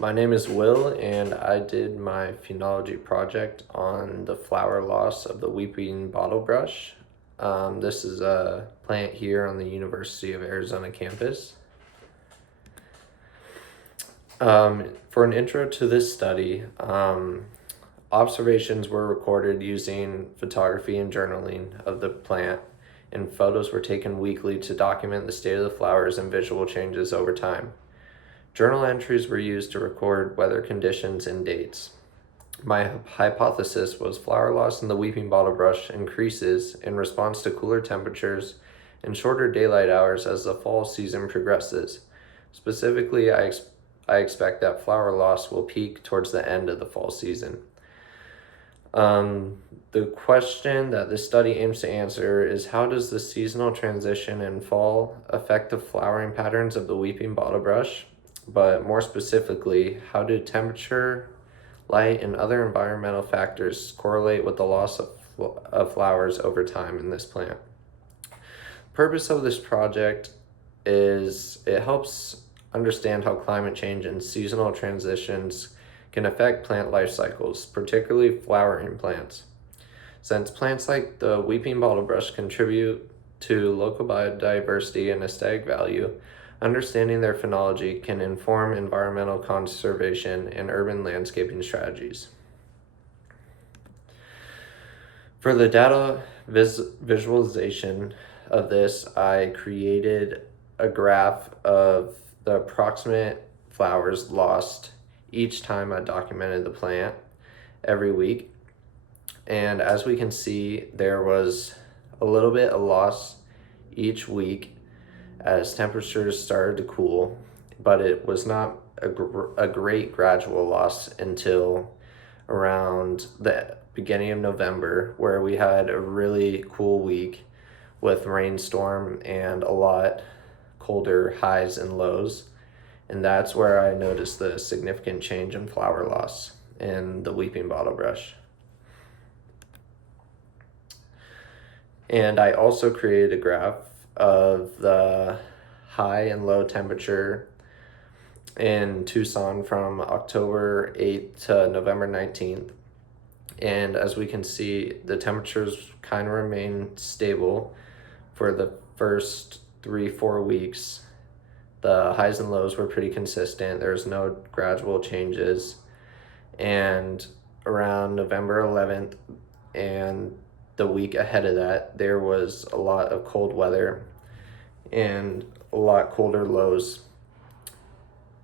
My name is Will, and I did my Phenology project on the flower loss of the weeping bottlebrush. This is a plant here on the University of Arizona campus. For an intro to this study, observations were recorded using photography and journaling of the plant, and photos were taken weekly to document the state of the flowers and visual changes over time. Journal entries were used to record weather conditions and dates. My hypothesis was flower loss in the weeping bottlebrush increases in response to cooler temperatures and shorter daylight hours as the fall season progresses. Specifically, I expect that flower loss will peak towards the end of the fall season. The question that this study aims to answer is, how does the seasonal transition in fall affect the flowering patterns of the weeping bottlebrush? But more specifically, how do temperature, light, and other environmental factors correlate with the loss of flowers over time in this plant? Purpose of this project is it helps understand how climate change and seasonal transitions can affect plant life cycles, particularly flowering plants. Since plants like the weeping bottlebrush contribute to local biodiversity and aesthetic value, understanding their phenology can inform environmental conservation and urban landscaping strategies. For the data visualization of this, I created a graph of the approximate flowers lost each time I documented the plant every week. And as we can see, there was a little bit of loss each week as temperatures started to cool, but it was not a great gradual loss until around the beginning of November, where we had a really cool week with rainstorm and a lot colder highs and lows. And that's where I noticed the significant change in flower loss in the weeping bottlebrush. And I also created a graph of the high and low temperature in Tucson from October 8th to November 19th. And as we can see, the temperatures kind of remain stable for the first 3-4 weeks. The highs and lows were pretty consistent. There's no gradual changes. And around November 11th and the week ahead of that, there was a lot of cold weather and a lot colder lows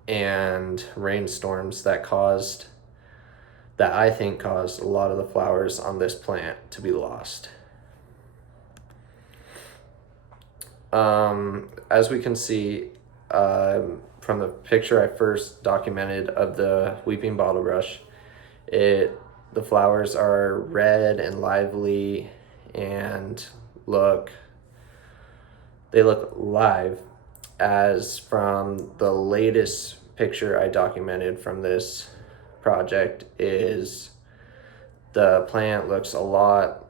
and rainstorms that I think caused a lot of the flowers on this plant to be lost. As we can see, from the picture I first documented of the weeping bottlebrush, the flowers are red and lively and look live, as from the latest picture I documented from this project is the plant has a lot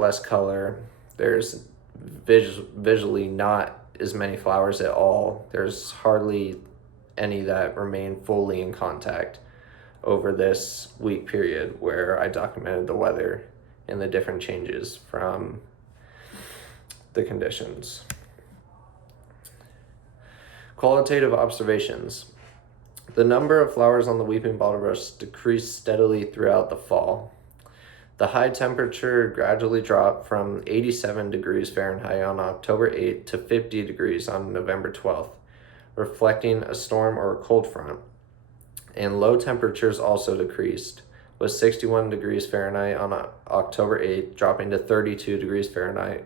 less color. There's visually not as many flowers at all. There's hardly any that remain fully in contact over this week period where I documented the weather and the different changes from the conditions. Qualitative observations. The number of flowers on the weeping bottlebrush decreased steadily throughout the fall. The high temperature gradually dropped from 87 degrees Fahrenheit on October 8th to 50 degrees on November 12th, reflecting a storm or a cold front. And low temperatures also decreased, with 61 degrees Fahrenheit on October 8th dropping to 32 degrees Fahrenheit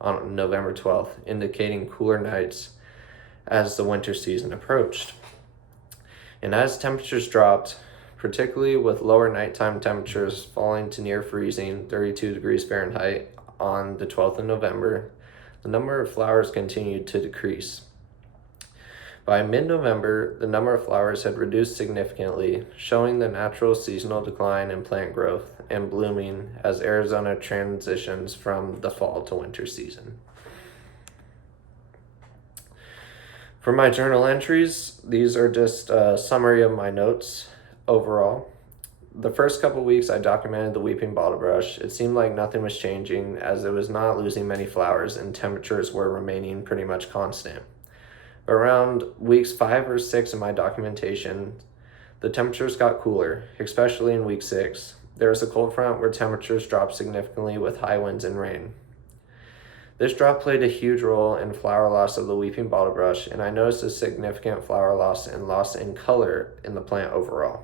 on November 12th, indicating cooler nights as the winter season approached. And as temperatures dropped, particularly with lower nighttime temperatures falling to near freezing, 32 degrees Fahrenheit on the 12th of November, the number of flowers continued to decrease. By mid-November, the number of flowers had reduced significantly, showing the natural seasonal decline in plant growth and blooming as Arizona transitions from the fall to winter season. For my journal entries, these are just a summary of my notes overall. The first couple weeks I documented the weeping bottlebrush. It seemed like nothing was changing as it was not losing many flowers and temperatures were remaining pretty much constant. Around weeks 5 or 6 of my documentation, the temperatures got cooler, especially in week 6. There was a cold front where temperatures dropped significantly with high winds and rain. This drop played a huge role in flower loss of the weeping bottlebrush, and I noticed a significant flower loss and loss in color in the plant overall.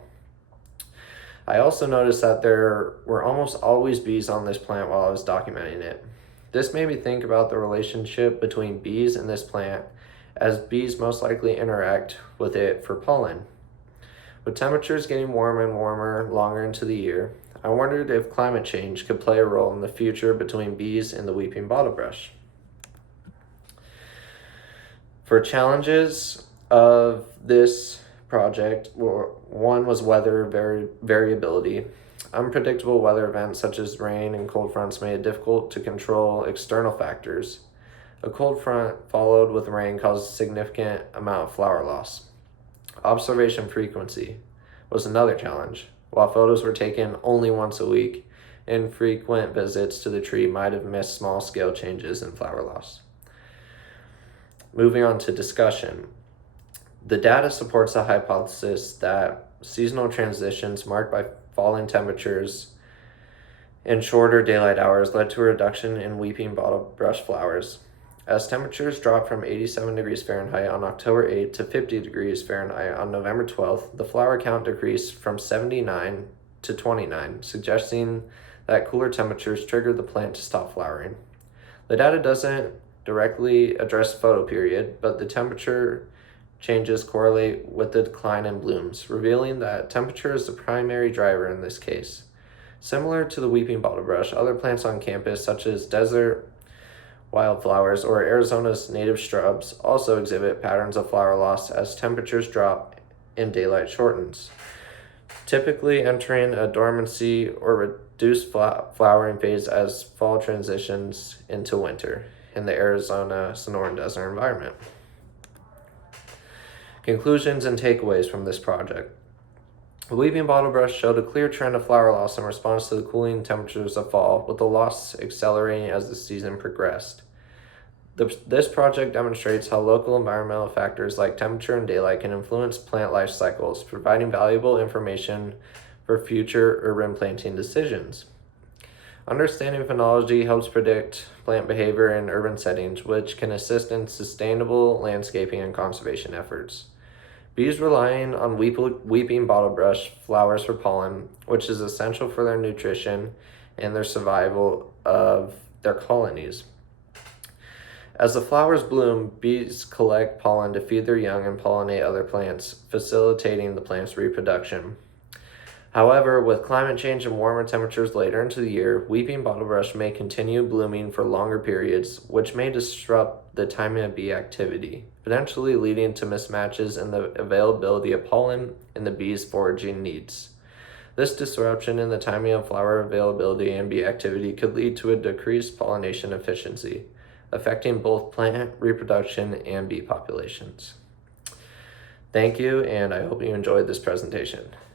I also noticed that there were almost always bees on this plant while I was documenting it. This made me think about the relationship between bees and this plant, as bees most likely interact with it for pollen. With temperatures getting warmer and warmer longer into the year, I wondered if climate change could play a role in the future between bees and the weeping bottlebrush. For challenges of this project, one was weather variability. Unpredictable weather events such as rain and cold fronts made it difficult to control external factors. A cold front followed with rain caused a significant amount of flower loss. Observation frequency was another challenge. While photos were taken only once a week, infrequent visits to the tree might have missed small-scale changes in flower loss. Moving on to discussion. The data supports the hypothesis that seasonal transitions marked by falling temperatures and shorter daylight hours led to a reduction in weeping bottlebrush flowers. As temperatures dropped from 87 degrees Fahrenheit on October 8 to 50 degrees Fahrenheit on November 12th, the flower count decreased from 79 to 29, suggesting that cooler temperatures triggered the plant to stop flowering. The data doesn't directly address photo period, but the temperature changes correlate with the decline in blooms, revealing that temperature is the primary driver in this case. Similar to the weeping bottlebrush, other plants on campus, such as desert wildflowers or Arizona's native shrubs, also exhibit patterns of flower loss as temperatures drop and daylight shortens, typically entering a dormancy or reduced flowering phase as fall transitions into winter in the Arizona Sonoran Desert environment. Conclusions and takeaways from this project. The weeping bottlebrush showed a clear trend of flower loss in response to the cooling temperatures of fall, with the loss accelerating as the season progressed. This project demonstrates how local environmental factors like temperature and daylight can influence plant life cycles, providing valuable information for future urban planting decisions. Understanding phenology helps predict plant behavior in urban settings, which can assist in sustainable landscaping and conservation efforts. Bees relying on weeping bottlebrush flowers for pollen, which is essential for their nutrition and their survival of their colonies. As the flowers bloom, bees collect pollen to feed their young and pollinate other plants, facilitating the plant's reproduction. However, with climate change and warmer temperatures later into the year, weeping bottlebrush may continue blooming for longer periods, which may disrupt the timing of bee activity, potentially leading to mismatches in the availability of pollen and the bees' foraging needs. This disruption in the timing of flower availability and bee activity could lead to a decreased pollination efficiency, affecting both plant reproduction and bee populations. Thank you, and I hope you enjoyed this presentation.